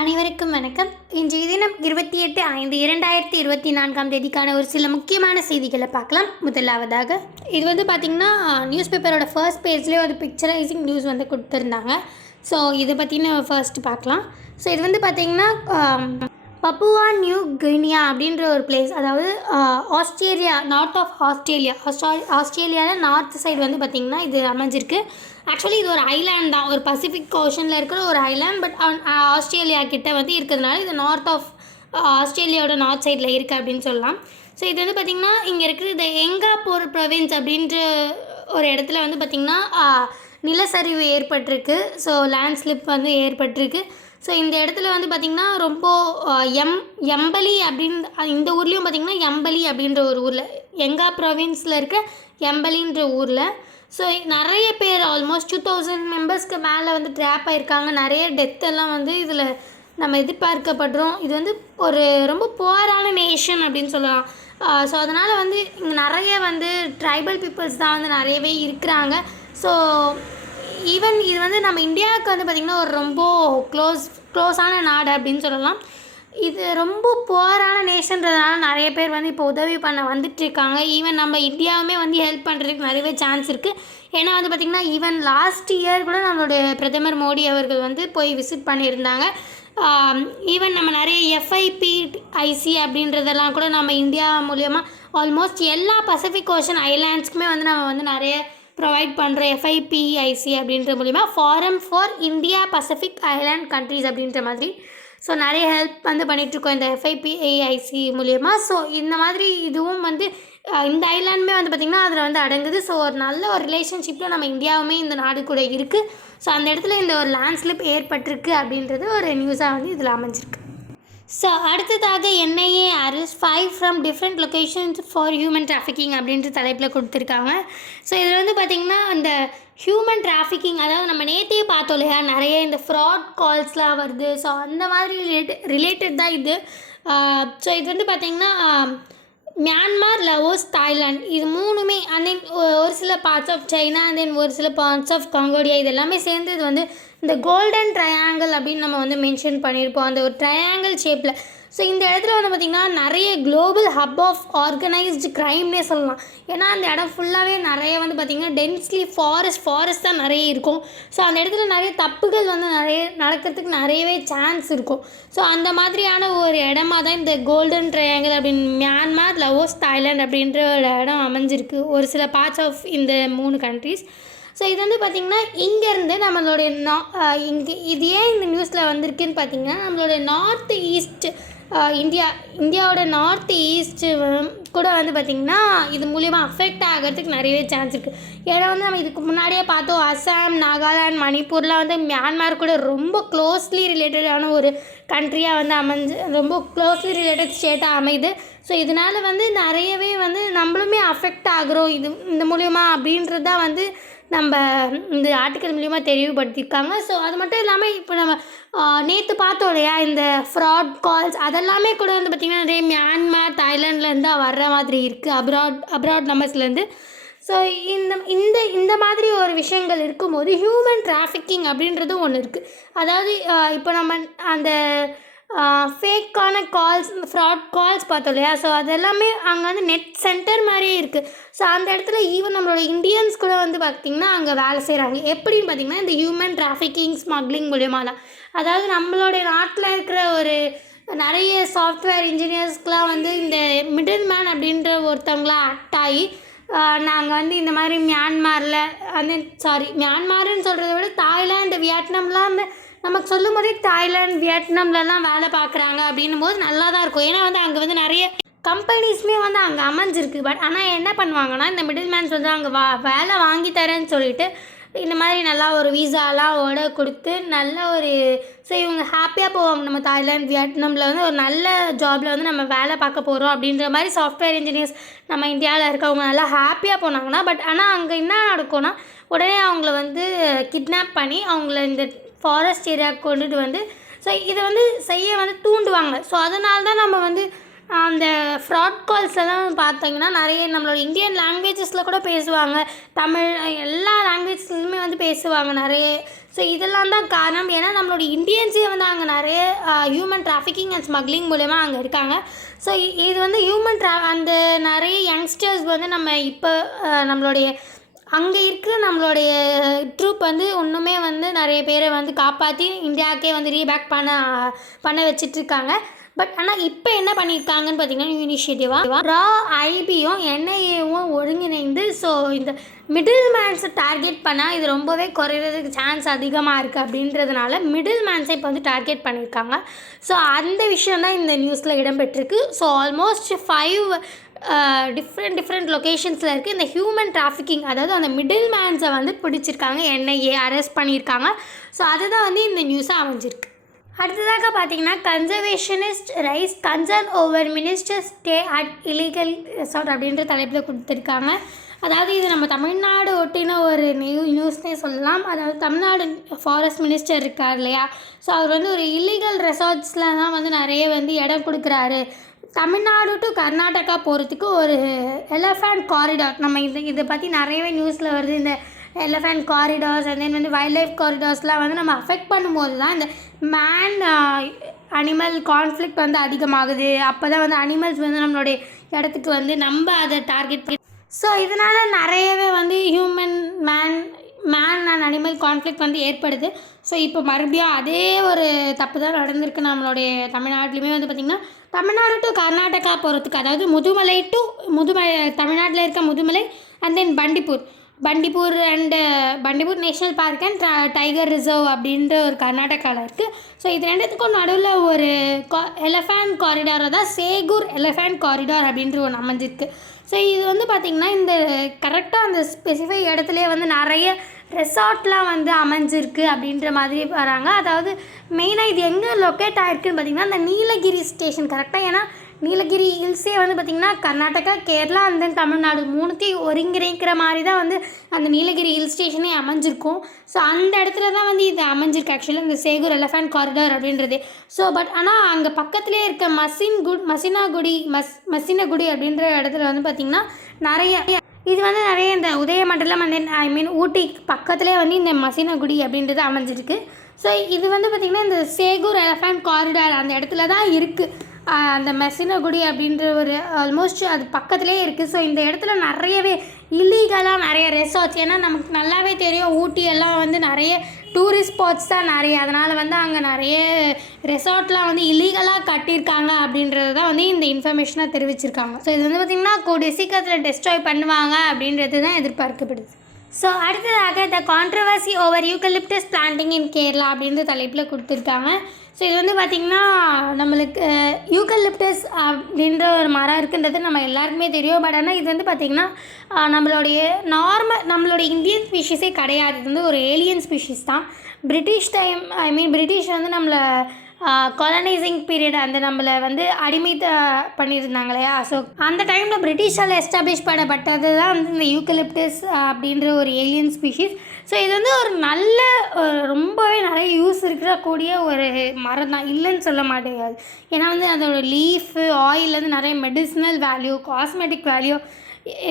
அனைவருக்கும் வணக்கம். இன்றைய தினம் 28/5/2024 ஒரு சில முக்கியமான செய்திகளை பார்க்கலாம். முதலாவதாக இது பார்த்திங்கன்னா நியூஸ் பேப்பரோட ஃபர்ஸ்ட் பேஜ்லேயே ஒரு பிக்சரைசிங் நியூஸ் கொடுத்துருந்தாங்க. ஸோ இதை பற்றின ஃபர்ஸ்ட் பார்க்கலாம். ஸோ இது பார்த்திங்கன்னா பப்புவா நியூ கினியா அப்படின்ற ஒரு பிளேஸ், அதாவது ஆஸ்திரேலியா, நார்த் ஆஃப் ஆஸ்திரேலியாவில் நார்த் சைடு பார்த்திங்கன்னா இது அமைஞ்சிருக்கு. ஆக்சுவலி இது ஒரு ஐலாண்ட் தான், ஒரு பசிபிக் ஓஷனில் இருக்கிற ஒரு ஐலாண்ட். பட் ஆஸ்திரேலியா கிட்ட இருக்கிறதுனால இது நார்த் ஆஃப் ஆஸ்திரேலியாவோட நார்த் சைடில் இருக்குது அப்படின்னு சொல்லலாம். ஸோ இது பார்த்திங்கன்னா இங்கே இருக்கிற இந்த எங்காப்பூர் ப்ரொவின்ஸ் அப்படின்ற ஒரு இடத்துல பார்த்திங்கன்னா நிலச்சரிவு ஏற்பட்டிருக்கு. ஸோ லேண்ட்ஸ்லிப் ஏற்பட்டிருக்கு. ஸோ இந்த இடத்துல பார்த்திங்கன்னா ரொம்ப எம்பலி அப்படின்னு இந்த ஊர்லேயும் பார்த்திங்கன்னா எம்பலி அப்படின்ற ஒரு ஊரில், எங்கா ப்ரொவின்ஸில் இருக்க எம்பலின்ற ஊரில் ஸோ நிறைய பேர் ஆல்மோஸ்ட் 2000 மெம்பர்ஸ்க்கு மேலே ட்ராப் ஆகிருக்காங்க. நிறைய டெத் எல்லாம் இதில் நம்ம எதிர்பார்க்கப்படுறோம். இது ஒரு ரொம்ப புவரான நேஷன் அப்படின்னு சொல்லலாம். ஸோ அதனால் இங்கே நிறைய ட்ரைபல் பீப்புள்ஸ் தான் நிறையவே இருக்கிறாங்க. ஸோ ஈவன் இது நம்ம இந்தியாவுக்கு பார்த்திங்கன்னா ஒரு ரொம்ப க்ளோஸான நாடு அப்படின்னு சொல்லலாம். இது ரொம்ப புவரான நேஷன்றதுனால நிறைய பேர் இப்போ உதவி பண்ண வந்துட்டுருக்காங்க. ஈவன் நம்ம இந்தியாவுமே ஹெல்ப் பண்ணுறதுக்கு நிறையவே சான்ஸ் இருக்குது. ஏன்னா பார்த்திங்கன்னா ஈவன் லாஸ்ட் இயர் கூட நம்மளுடைய பிரதமர் மோடி அவர்கள் போய் விசிட் பண்ணியிருந்தாங்க. ஈவன் நம்ம நிறைய FIPIC அப்படின்றதெல்லாம் கூட நம்ம இந்தியா மூலயமா ஆல்மோஸ்ட் எல்லா பசிபிக் ஓஷன் ஐலாண்ட்ஸ்க்குமே நம்ம நிறைய ப்ரொவைட் பண்ணுறோம். FIPIC அப்படின்ற மூலிமா forum for India Pacific island countries அப்படின்ற மாதிரி. ஸோ நிறைய ஹெல்ப் பண்ணிகிட்ருக்கோம் இந்த FIPIC மூலயமா. ஸோ இந்த மாதிரி இதுவும் இந்த ஐலாண்டுமே பார்த்திங்கன்னா அதில் அடங்குது. ஸோ ஒரு நல்ல ஒரு ரிலேஷன்ஷிப்பில் நம்ம இந்தியாவுமே இந்த நாடு கூட இருக்குது. ஸோ அந்த இடத்துல இந்த ஒரு லேண்ட்ஸ்லிப் ஏற்பட்டிருக்கு அப்படின்றது ஒரு நியூஸாக இதில் அமைஞ்சிருக்கு. ஸோ அடுத்ததாக NIA arrest 5 from different locations for human trafficking அப்படின்ற தலைப்பில் கொடுத்துருக்காங்க. ஸோ இதில் பார்த்திங்கன்னா அந்த ஹியூமன் டிராஃபிக்கிங், அதாவது நம்ம நேற்றே பார்த்தோம் இல்லையா, நிறைய இந்த ஃப்ராட் கால்ஸ்லாம் வருது. ஸோ அந்த மாதிரி ரிலேட்டட் தான் இது. ஸோ இது பார்த்திங்கன்னா மியான்மார், லாவோஸ், தாய்லாந்து இது மூணுமே, அண்ட் தென் ஒரு சில parts of China, and then ஒரு சில பார்ட்ஸ் ஆஃப் கம்போடியா, இது எல்லாமே சேர்ந்து இது இந்த கோல்டன் ட்ரையாங்கிள் அப்படின்னு நம்ம மென்ஷன் பண்ணியிருப்போம், அந்த ஒரு ட்ரையாங்கிள் ஷேப்பில். ஸோ இந்த இடத்துல பார்த்திங்கன்னா நிறைய குளோபல் ஹப் ஆஃப் ஆர்கனைஸ்டு க்ரைம்னே சொல்லலாம். ஏன்னா அந்த இடம் ஃபுல்லாகவே நிறைய பார்த்திங்கன்னா டென்ஸ்லி ஃபாரஸ்ட் தான் நிறைய இருக்கும். ஸோ அந்த இடத்துல நிறைய தப்புகள் நிறைய நடக்கிறதுக்கு நிறையவே சான்ஸ் இருக்கும். ஸோ அந்த மாதிரியான ஒரு இடமா தான் இந்த கோல்டன் ட்ரையாங்கிள் அப்படின்னு மியான்மார், லாவோஸ், தாய்லாந்து அப்படின்ற ஒரு இடம் அமைஞ்சிருக்கு, ஒரு சில பார்ட்ஸ் ஆஃப் இந்த 3 கண்ட்ரிஸ். ஸோ இது பார்த்திங்கன்னா இங்கேருந்து நம்மளுடைய இது ஏன் இந்த நியூஸில் வந்திருக்குன்னு பார்த்திங்கன்னா, நம்மளுடைய நார்த் ஈஸ்ட் இந்தியாவோட நார்த் ஈஸ்ட்டு கூட பார்த்திங்கன்னா இது மூலிமா அஃபெக்ட் ஆகிறதுக்கு நிறையவே சான்ஸ் இருக்குது. ஏன்னா நம்ம இதுக்கு முன்னாடியே பார்த்தோம், அசாம், நாகாலாந்து, மணிப்பூர்லாம் மியான்மார் கூட ரொம்ப க்ளோஸ்லி ரிலேட்டடான ஒரு கண்ட்ரியாக அமைஞ்சு, ரொம்ப க்ளோஸ்லி ரிலேட்டட் ஸ்டேட்டாக அமையுது. ஸோ இதனால் நிறையவே நம்மளுமே அஃபெக்ட் ஆகிறோம் இந்த மூலிமா அப்படின்றது தான் நம்ம இந்த ஆர்டிக்கல் மூலிமா தெளிவுபடுத்தியிருக்காங்க. ஸோ அது மட்டும் இல்லாமல் இப்போ நம்ம நேற்று பார்த்தோம் இல்லையா, இந்த ஃப்ராட் கால்ஸ் அதெல்லாமே கூட பார்த்திங்கன்னா நிறைய மியான்மார், தாய்லாண்ட்லேருந்து தான் வர்ற மாதிரி இருக்குது, அப்ராட் நம்பர்ஸ்லேருந்து. ஸோ இந்த மாதிரி ஒரு விஷயங்கள் இருக்கும்போது ஹியூமன் டிராஃபிக்கிங் அப்படின்றது ஒன்று இருக்குது. அதாவது இப்போ நம்ம அந்த ஃபேக்கான கால்ஸ், ஃப்ராட் கால்ஸ் பார்த்தோம் இல்லையா, ஸோ அதெல்லாமே அங்கே நெட் சென்டர் மாதிரியே இருக்குது. ஸோ அந்த இடத்துல ஈவன் நம்மளோட இந்தியன்ஸ் கூட பார்த்திங்கன்னா அங்கே வேலை செய்கிறாங்க. எப்படின்னு பார்த்திங்கன்னா இந்த ஹியூமன் டிராஃபிக்கிங், ஸ்மக்லிங் மூலியமா தான். அதாவது நம்மளுடைய நாட்டில் இருக்கிற ஒரு நிறைய சாஃப்ட்வேர் இன்ஜினியர்ஸ்க்கெலாம் இந்த மிடில் மேன் அப்படின்ற ஒருத்தவங்களாம் ஆக்ட் ஆகி நாங்கள் இந்த மாதிரி மியான்மாருன்னு சொல்கிறத விட தாய்லாந்து, வியட்நாம்லாம் நமக்கு சொல்லும் போதே தாய்லாந்து, வியட்நாம்லலாம் வேலை பார்க்குறாங்க அப்படின்னும் போது நல்லா தான் இருக்கும். ஏன்னா அங்கே நிறைய கம்பெனிஸுமே அங்கே அமைஞ்சிருக்கு. பட் ஆனால் என்ன பண்ணுவாங்கன்னா, இந்த மிடில் மேன்ஸ் அங்கே வேலை வாங்கி தரேன்னு சொல்லிட்டு இந்த மாதிரி நல்லா ஒரு வீசாலாம் கொடுத்து நல்ல ஒரு இவங்க ஹாப்பியாக போவாங்க. நம்ம தாய்லாந்து, வியட்நாமில் ஒரு நல்ல ஜாபில் நம்ம வேலை பார்க்க போகிறோம் அப்படின்ற மாதிரி சாஃப்ட்வேர் இன்ஜினியர்ஸ் நம்ம இந்தியாவில் இருக்கவங்க நல்லா ஹாப்பியாக போனாங்கன்னா, பட் ஆனால் அங்கே என்ன நடக்கும்னா உடனே அவங்கள கிட்னாப் பண்ணி அவங்கள இந்த ஃபாரஸ்ட் ஏரியாவுக்கு கொண்டுட்டு ஸோ இதை செய்ய தூண்டுவாங்க. ஸோ அதனால தான் நம்ம அந்த ஃப்ராட் கால்ஸ்லாம் பார்த்தீங்கன்னா நிறைய நம்மளோட இந்தியன் லாங்குவேஜஸில் கூட பேசுவாங்க, தமிழ் எல்லா லாங்குவேஜ்லையுமே பேசுவாங்க நிறைய. ஸோ இதெல்லாம் தான் காரணம். ஏன்னா நம்மளோட இந்தியன்ஸே வந்து அங்கே நிறைய ஹியூமன் டிராஃபிக்கிங் அண்ட் ஸ்மக்லிங் மூலமா அங்கே இருக்காங்க. ஸோ இது வந்து அந்த நிறைய யங்ஸ்டர்ஸ் வந்து நம்ம இப்போ நம்மளுடைய அங்கே இருக்கிற நம்மளுடைய ட்ரூப் வந்து இன்னுமே வந்து நிறைய பேரை வந்து காப்பாற்றி இந்தியாவுக்கே வந்து ரீபேக் பண்ண வச்சிட்ருக்காங்க. பட் ஆனால் இப்போ என்ன பண்ணியிருக்காங்கன்னு பார்த்தீங்கன்னா, இனிஷியேட்டிவாக ஐபியும் என்ஐஏவும் ஒருங்கிணைந்து ஸோ இந்த மிடில் மேன்ஸை டார்கெட் பண்ணால் இது ரொம்பவே குறையிறதுக்கு சான்ஸ் அதிகமாக இருக்குது அப்படின்றதுனால மிடில் மேன்ஸை இப்போ வந்து டார்கெட் பண்ணியிருக்காங்க. ஸோ அந்த விஷயம் தான் இந்த நியூஸில் இடம்பெற்றிருக்கு. ஸோ ஆல்மோஸ்ட் 5 டிஃப்ரெண்ட் லொக்கேஷன்ஸில் இருக்குது. இந்த ஹியூமன் டிராஃபிக்கிங் அதாவது அந்த மிடில் மேன்ஸை வந்து பிடிச்சிருக்காங்க, என்ஐஏ அரெஸ்ட் பண்ணியிருக்காங்க. ஸோ அதுதான் வந்து இந்த நியூஸாக அமைஞ்சிருக்கு. அடுத்ததாக பார்த்தீங்கன்னா, conservationist rice concern over minister stay at illegal resort அப்படின்ற தலைப்பில் கொடுத்துருக்காங்க. அதாவது இது நம்ம தமிழ்நாடு ஒட்டின ஒரு நியூஸ்னே சொல்லலாம். அதாவது தமிழ்நாடு ஃபாரஸ்ட் மினிஸ்டர் இருக்கார் இல்லையா, ஸோ அவர் வந்து ஒரு இல்லீகல் ரெசார்ட்ஸில் தான் வந்து நிறைய வந்து இடம் கொடுக்குறாரு. தமிழ்நாடு டு கர்நாடகா போகிறதுக்கு ஒரு எலஃபண்ட் காரிடார், நம்ம இதை பற்றி நிறையவே நியூஸில் வருது. இந்த எலஃபண்ட் காரிடார்ஸ் அண்ட் தென் வந்து வைல்ட் லைஃப் காரிடார்ஸ்லாம் வந்து நம்ம அஃபெக்ட் பண்ணும்போது தான் இந்த மேன் அனிமல் கான்ஃப்ளிக்ட் வந்து அதிகமாகுது. அப்போ தான் வந்து அனிமல்ஸ் வந்து நம்மளுடைய இடத்துக்கு வந்து நம்ம அதை டார்கெட் பண்ணி ஸோ இதனால் நிறையவே வந்து மேன் அண்ட் அனிமல் கான்ஃப்ளிக்ட் வந்து ஏற்படுது. ஸோ இப்போ மறுபடியும் அதே ஒரு தப்பு தான் நடந்திருக்கு நம்மளுடைய தமிழ்நாட்டிலையுமே வந்து பார்த்திங்கன்னா, தமிழ்நாடு டு கர்நாடகா போகிறதுக்கு அதாவது முதுமலை தமிழ்நாட்டில் இருக்க Mudumalai and then Bandipur national park and tiger reserve அப்படின்ற ஒரு கர்நாடகாவில் இருக்குது. ஸோ இது ரெண்டுத்துக்கும் நடுவில் ஒரு எலஃபண்ட் காரிடாரை தான் சேகூர் எலஃபண்ட் காரிடார் அப்படின்ற ஒன்று அமைஞ்சிருக்கு. ஸோ இது வந்து பார்த்திங்கன்னா இந்த கரெக்டாக அந்த ஸ்பெசிஃபை இடத்துலேயே வந்து நிறைய ரெசார்ட்லாம் வந்து அமைஞ்சிருக்கு அப்படின்ற மாதிரி வராங்க. அதாவது மெயினாக இது எங்கே லொக்கேட் ஆகிருக்குன்னு பார்த்திங்கன்னா, அந்த நீலகிரி ஸ்டேஷன் கரெக்டாக. ஏன்னா நீலகிரி ஹில்ஸே வந்து பார்த்திங்கன்னா கர்நாடகா, கேரளா அண்ட் தென் தமிழ்நாடு மூணுத்தையும் ஒருங்கிணைக்கிற மாதிரி தான் வந்து அந்த நீலகிரி ஹில் ஸ்டேஷனே அமைஞ்சிருக்கும். ஸோ அந்த இடத்துல தான் வந்து இது அமைஞ்சிருக்கு ஆக்சுவலாக இந்த சேகூர் எலஃபண்ட் காரிடார் அப்படின்றது. ஸோ பட் ஆனால் அங்கே பக்கத்துலேயே இருக்க மசினகுடி அப்படின்ற இடத்துல வந்து பார்த்திங்கன்னா இது வந்து நிறைய இந்த உதயமண்டலம் அண்ட் ஊட்டி பக்கத்துலேயே வந்து இந்த மசினகுடி அப்படின்றது அமைஞ்சிருக்கு. ஸோ இது வந்து பார்த்திங்கன்னா இந்த சேகூர் எலஃபண்ட் காரிடார் அந்த இடத்துல தான் இருக்குது. அந்த மசினகுடி அப்படின்ற ஒரு ஆல்மோஸ்ட் அது பக்கத்துலேயே இருக்குது. ஸோ இந்த இடத்துல நிறையவே இல்லீகலாக நிறைய ரெசார்ட்ஸ், ஏன்னா நமக்கு நல்லாவே தெரியும் ஊட்டியெல்லாம் வந்து நிறைய டூரிஸ்ட் ஸ்பாட்ஸ் தான் நிறைய, அதனால் வந்து அங்கே நிறைய ரெசார்ட்லாம் வந்து இல்லீகலாக கட்டியிருக்காங்க அப்படின்றது தான் வந்து இந்த இன்ஃபர்மேஷனாக தெரிவிச்சிருக்காங்க. ஸோ இது வந்து பார்த்திங்கன்னா கூடிய சீக்கிரத்தில் டெஸ்ட்ராய் பண்ணுவாங்க அப்படின்றது தான் எதிர்பார்க்கப்படுது. ஸோ அடுத்ததாக த கான்ட்ரவர்சி ஓவர் யூக்கலிப்டஸ் பிளான்டிங் இன் கேரளா அப்படின்ற தலைப்பில் கொடுத்துருக்காங்க. ஸோ இது வந்து பார்த்திங்கன்னா நம்மளுக்கு யூக்கலிப்டஸ் அப்படின்ற ஒரு மரம் இருக்குன்றது நம்ம எல்லாருக்குமே தெரியும். பட் ஆனால் இது வந்து பார்த்திங்கன்னா நம்மளுடைய இந்தியன் ஸ்பீஷீஸே கிடையாது. இது வந்து ஒரு ஏலியன் ஸ்பீஷீஸ் தான். பிரிட்டிஷ் வந்து நம்மளை காலனைசிங் பீரியட் அந்த நம்மளை வந்து பண்ணியிருந்தாங்க இல்லையா. ஸோ அந்த டைமில் பிரிட்டிஷால் எஸ்டாப்ளிஷ் பண்ணப்பட்டது தான் வந்து இந்த யூக்கலிப்டஸ் அப்படின்ற ஒரு ஏலியன் ஸ்பீஷீஸ். ஸோ இது வந்து ஒரு நல்ல ரொம்பவே நிறைய யூஸ் இருக்கக்கூடிய ஒரு மரம் தான், இல்லைன்னு சொல்ல மாட்டேங்காது. ஏன்னா வந்து அதோட லீஃபு ஆயில் வந்து நிறைய மெடிசினல் வேல்யூ, காஸ்மெட்டிக் வேல்யூ,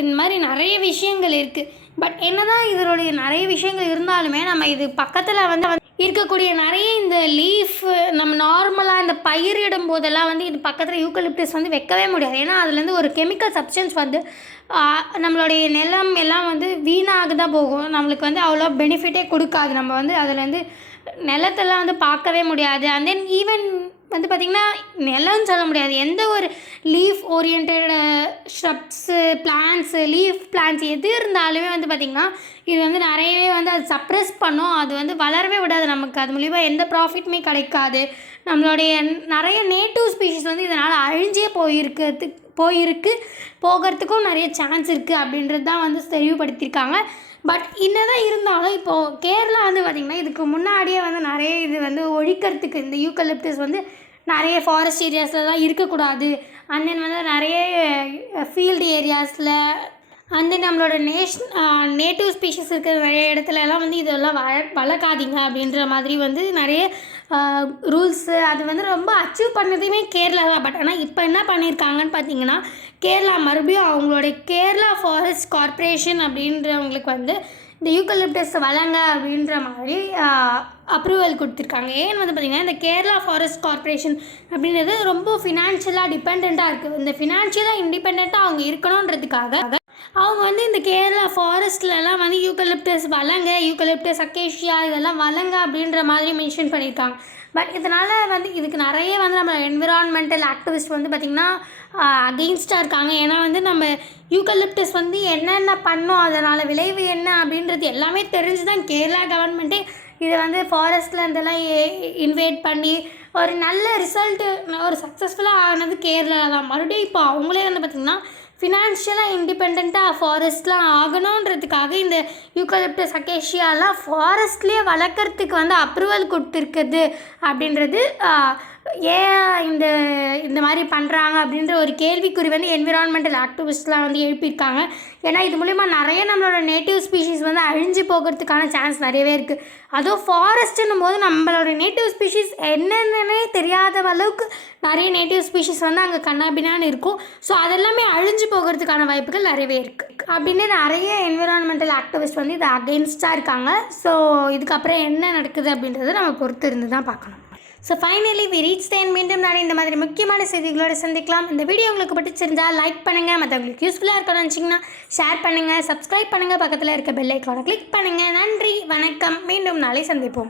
இந்த மாதிரி நிறைய விஷயங்கள் இருக்குது. பட் என்ன தான் இதனுடைய நிறைய விஷயங்கள் இருந்தாலுமே நம்ம இது பக்கத்தில் வந்து இருக்கக்கூடிய நிறைய இந்த லீஃப் நம்ம நார்மலாக இந்த பயிரிடும் போதெல்லாம் வந்து இது பக்கத்தில் யூக்கலிப்டஸ் வந்து வைக்கவே முடியாது. ஏன்னா அதுலேருந்து ஒரு கெமிக்கல் சப்ஸ்டன்ஸ் வந்து நம்மளுடைய நிலம் எல்லாம் வந்து வீணாக தான் போகும். நம்மளுக்கு வந்து அவ்வளோ பெனிஃபிட்டே கொடுக்காது. நம்ம வந்து அதுலேருந்து நிலத்தெல்லாம் வந்து பார்க்கவே முடியாது. அண்ட் தென் ஈவன் வந்து பார்த்திங்கன்னா நிலம்னு சொல்ல முடியாது, எந்த ஒரு லீஃப் ஓரியன்ட் ஷ்ரப்ஸு லீஃப் பிளான்ட்ஸ் எது இருந்தாலுமே வந்து பார்த்திங்கன்னா இது வந்து நிறையவே வந்து அது சப்ரெஸ் பண்ணும். அது வந்து வளரவே விடாது. நமக்கு அது மூலிமா எந்த ப்ராஃபிட்டுமே கிடைக்காது. நம்மளுடைய நிறைய நேட்டிவ் ஸ்பீஷீஸ் வந்து இதனால் அழிஞ்சே போகிறதுக்கும் நிறைய சான்ஸ் இருக்குது அப்படின்றது தான் வந்து தெளிவுபடுத்தியிருக்காங்க. பட் என்னதான் இருந்தாலும் இப்போது கேரளா வந்து பார்த்திங்கன்னா இதுக்கு முன்னாடியே வந்து நிறைய இது வந்து ஒழிக்கிறதுக்கு இந்த யூக்கலிப்டஸ் வந்து நிறைய ஃபாரஸ்ட் ஏரியாஸில் தான் இருக்கக்கூடாது. அண்ட் தென் வந்து நிறைய ஃபீல்டு ஏரியாஸில் வந்து நம்மளோட நேட்டிவ் ஸ்பீஷீஸ் இருக்கிற நிறைய இடத்துலலாம் வந்து இதெல்லாம் வளர்க்காதீங்க அப்படின்ற மாதிரி வந்து நிறைய ரூல்ஸு அது வந்து ரொம்ப அச்சீவ் பண்ணதுமே கேரளா தான். பட் ஆனால் இப்போ என்ன பண்ணியிருக்காங்கன்னு பார்த்தீங்கன்னா, கேரளா மறுபடியும் அவங்களுடைய கேரளா ஃபாரஸ்ட் கார்ப்பரேஷன் அப்படின்றவங்களுக்கு வந்து இந்த யூக்கலிப்டஸ் வளங்க அப்படின்ற மாதிரி அப்ரூவல் கொடுத்துருக்காங்க. ஏன்னு வந்து பார்த்திங்கன்னா இந்த கேரளா ஃபாரஸ்ட் கார்ப்பரேஷன் அப்படின்றது ரொம்ப ஃபினான்ஷியலாக டிபெண்ட்டாக இருக்குது. இந்த ஃபினான்ஷியலாக இண்டிபெண்ட்டாக அவங்க இருக்கணுன்றதுக்காக அவங்க வந்து இந்த கேரளா ஃபாரஸ்ட்லலாம் வந்து யூக்கலிப்டஸ் வளங்க, யூக்கலிப்டஸ் அக்கேஷியா இதெல்லாம் வளங்க அப்படின்ற மாதிரி மென்ஷன் பண்ணியிருக்காங்க. பட் இதனால் வந்து இதுக்கு நிறைய வந்து நம்ம என்விரான்மெண்டல் ஆக்டிவிஸ்ட் வந்து பார்த்திங்கன்னா அகெயின்ஸ்டாக இருக்காங்க. ஏன்னா வந்து நம்ம யூக்கலிப்டஸ் வந்து என்னென்ன பண்ணோம், அதனால் விளைவு என்ன அப்படின்றது எல்லாமே தெரிஞ்சு தான் கேரளா கவர்மெண்ட்டே இதை வந்து ஃபாரஸ்ட்டில் இருந்தெல்லாம் இன்வைட் பண்ணி ஒரு நல்ல ரிசல்ட்டு ஒரு சக்ஸஸ்ஃபுல்லாக ஆனது கேரளா தான். மறுபடியும் இப்போ அவங்களே வந்து பார்த்திங்கன்னா ஃபினான்ஷியலாக இண்டிபெண்ட்டாக ஃபாரஸ்ட்லாம் ஆகணுன்றதுக்காக இந்த யூக்கலிப்டஸ் அக்கேஷியாலாம் ஃபாரஸ்ட்லேயே வளர்க்குறதுக்கு வந்து அப்ரூவல் கொடுத்துருக்குது அப்படின்றது ஏன் இந்த மாதிரி பண்ணுறாங்க அப்படின்ற ஒரு கேள்விக்குறி வந்து என்விரான்மெண்டல் ஆக்டிவிஸ்ட்லாம் வந்து எழுப்பியிருக்காங்க. ஏன்னா இது மூலிமா நிறைய நம்மளோட நேட்டிவ் ஸ்பீஷீஸ் வந்து அழிஞ்சு போகிறதுக்கான சான்ஸ் நிறையவே இருக்குது. அதுவும் ஃபாரஸ்ட்டுன்னும் போது நம்மளோட நேட்டிவ் ஸ்பீஷீஸ் என்னென்னே தெரியாத அளவுக்கு நிறைய நேட்டிவ் ஸ்பீஷீஸ் வந்து அங்கே கண்ணாபின்னான்னு இருக்கும். ஸோ அதெல்லாமே அழிஞ்சு போகிறதுக்கான வாய்ப்புகள் நிறையவே இருக்குது அப்படின்னு நிறைய என்விரான்மெண்டல் ஆக்டிவிஸ்ட் வந்து இது அகெயின்ஸ்டாக இருக்காங்க. ஸோ இதுக்கப்புறம் என்ன நடக்குது அப்படின்றத நம்ம பொறுத்து இருந்து தான் பார்க்கணும். So finally we reach the end. மீண்டும் நான் இந்த மாதிரி முக்கியமான செய்திகளோடு சந்திக்கலாம். இந்த வீடியோ உங்களுக்கு பிடிச்சிருந்தால் லைக் பண்ணுங்கள், மற்றவங்களுக்கு யூஸ்ஃபுல்லாக இருக்கணும்னு நினச்சிங்கன்னா ஷேர் பண்ணுங்கள், சப்ஸ்கிரைப் பண்ணுங்கள், பக்கத்தில் இருக்க பெல் ஐக்கானை கிளிக் பண்ணுங்கள். நன்றி, வணக்கம். மீண்டும் நாளை சந்திப்போம்.